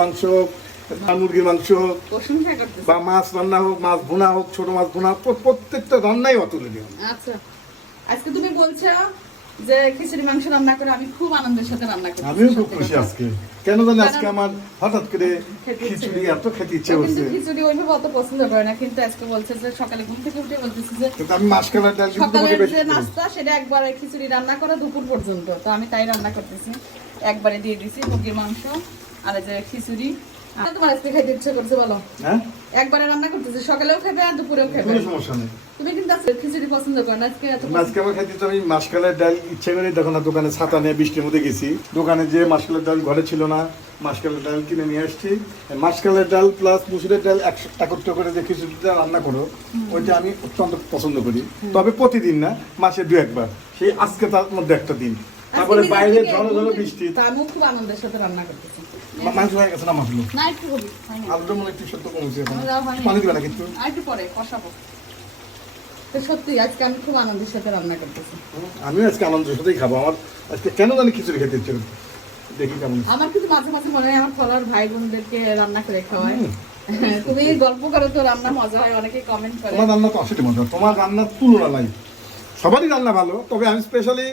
মাংস হোক, মুরগির মাংস হোক, বা মাছ রান্না হোক, মাছ ভুনা হোক, ছোট মাছ ভুনা হোক, প্রত্যেকটা রান্নাই অতুলনীয়। আচ্ছা, আজকে তুমি বলছো যে খিচুড়ি মাংস রান্না করে আমি খুব আনন্দের সাথে রান্না করছি। আমিও খুব খুশি আজকে, কেন জানি আজকে আমার হঠাৎ করে খিচুড়ি এত খেতে ইচ্ছে কিন্তু হচ্ছে। খিচুড়ি ওইভাবে অত পছন্দ করে না, কিন্তু আজকে বলছে যে সকালে ঘুম থেকে উঠে বলতেছে যে কিন্তু আমি মাসকালের ডাল কিন্তু তোমাকে সকালের বেশি যে করি। নাস্তা সেটা একবারে খিচুড়ি রান্না করে দুপুর পর্যন্ত, তো আমি তাই রান্না করতেছি। একবারে দিয়ে দিছি মুরগির মাংস আর এই যে খিচুড়ি। আর তোমার আজকে খাইতে ইচ্ছে করছে বলো? হ্যাঁ, একবারে রান্না করতেছি, সকালেও খাবে আর দুপুরেও খাবে। কোনো সমস্যা নেই। তুমি কিন্তু আজকে খিচুড়ি পছন্দ করো না, আজকে এত আজকে আমার খাইতে ইচ্ছে, আমি মাসকালের ডাল ইচ্ছে করে দেখো না, দোকানে ছাতা নিয়ে বৃষ্টির মধ্যে গেছি, দোকানে যে মাসকালের ডাল ঘরে ছিল না, মাসকালের ডাল কিনে নিয়ে আসছি। মাসকালের ডাল প্লাস মুসুরের ডাল একত্র করে যে খিচুড়িটা রান্না করো, ওইটা আমি অত্যন্ত পছন্দ করি। তবে প্রতিদিন না, মাসে 2-1 বার, সেই আজকে তার মধ্যে একটা দিন। তারপরে বাইরে ঝড় ঝড় বৃষ্টি, আমি খুব আনন্দের সাথে রান্না করতেছি। মাংস হয়ে গেছে না? মাছগুলো না একটু হবি, হয়নি। আলুটা মনে একটু সত্য কমেছে, এখন আমরা হয়নি। পানি দিবে না কিন্তু। আর একটু পরে কষাবো। তো সত্যি আজকে আমি খুব আনন্দের সাথে রান্না করতেছি। আমিও আজকে আনন্দের সাথেই খাবো। আমার আজকে কেন জানি খিচুড়ি খেতে ইচ্ছে করছে। দেখি কেমন। আমার কিন্তু মাঝে মাঝে মনে হয় আমার ফলার ভাই বোনদেরকে রান্না করে খাওয়ায়। তুমি গল্প করো তো, রান্না মজা হয়, অনেকে কমেন্ট করে। তোমার রান্না তো আসলে মজা, তোমার রান্নার তুলনা নাই। সবারই রান্না ভালো, তবে আমি স্পেশালি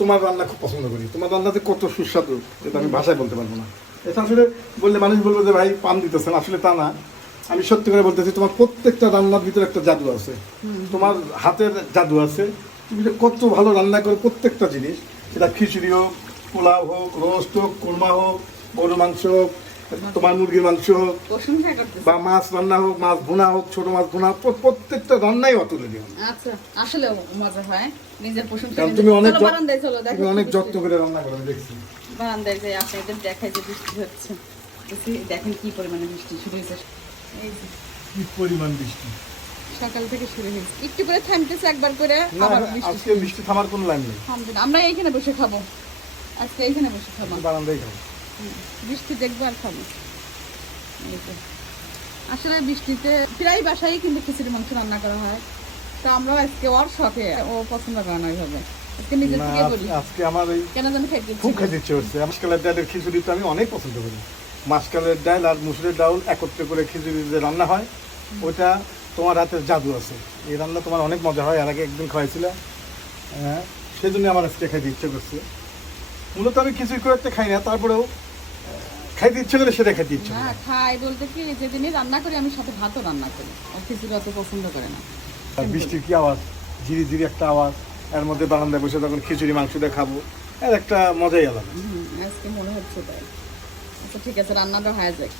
তোমার রান্না খুব পছন্দ করি। তোমার রান্নাতে কত সুস্বাদু, যেটা আমি ভাষায় বলতে পারবো না। এটা আসলে বললে মানুষ বলবো যে ভাই পান দিতেছেন, আসলে তা না। আমি সত্যি করে বলতেছি, তোমার প্রত্যেকটা রান্নার ভিতরে একটা জাদু আছে, তোমার হাতের জাদু আছে। তুমি যে কত ভালো রান্না করো প্রত্যেকটা জিনিস, সেটা খিচুড়ি হোক, পোলাও হোক, রোস্ট হোক, কোরমা হোক, গরুর মাংস হোক, তোমার মুরগির মাংস হোক, প্রশংসা করতেছি। বা মাছ রান্না হোক, মাছ ভুনা হোক, ছোট মাছ ভুনা হোক, প্রত্যেকটা রান্নাই অতুলনীয়। আচ্ছা, আসলে মজা হয় নিজের প্রশংসা। কারণ তুমি অনেক চলো বারান্দায় চলো, দেখো তুমি অনেক যত্ন করে রান্না করো, আমি দেখছি। বারান্দায় যাই, আপনাদের দেখাই যে বৃষ্টি হচ্ছে। দেখেন কি পরিমাণে বৃষ্টি শুরু হয়েছে। এই যে কি পরিমাণ বৃষ্টি, সকাল থেকে শুরু হয়েছে, একটু করে থামতেছে একবার করে, না আবার বৃষ্টি। আজকে বৃষ্টি থামার কোনো লাইন নেই। থামবে না। আমরা এইখানে বসে খাবো, আজকে এইখানে বসে খাবো। বারান্দায় খাও। বৃষ্টি দেখবো আর খাবো। এই যে। আসলে বৃষ্টিতে প্রায় বাসায় কিন্তু খিচুড়ি মাংস রান্না করা হয়, তো আমরাও আজকে ওর শখে, ও পছন্দ করে না ওইভাবে, আজকে নিজের না, থেকে বলি আজকে আমার এই কেন জানি খাইতে ইচ্ছে খুব করে। খেতে ইচ্ছে হচ্ছে। মাসকালের ডালের খিচুড়ি তো আমি অনেক পছন্দ করি। মাসকালের ডাল আর মুসুরের ডাল একত্রে করে খিচুড়ি যে রান্না হয়, ওটা তোমার হাতের জাদু আছে। এই রান্না তোমার অনেক মজা হয়, আর আগে একদিন খাওয়াইছিল। হ্যাঁ, সেজন্য আমার আজকে খাইতে ইচ্ছে করছে। মূলত আমি খিচুড়ি খুব একটা খাই না, তারপরেও খাইতে ইচ্ছে করে সেটা খেতে ইচ্ছে না করে। খাই বলতে কি, যেদিনই রান্না করি আমি সাথে ভাতও রান্না করি, আর খিচুড়ি অত পছন্দ করে না। আর বৃষ্টির কি আওয়াজ, ঝিরি ঝিরি একটা আওয়াজ, এর মধ্যে বারান্দায় বসে তখন খিচুড়ি মাংস দিয়ে খাবো, এর একটা মজাই আলাদা। আজকে মনে হচ্ছে তাই। আচ্ছা ঠিক আছে, রান্নাটা হয়ে যায়।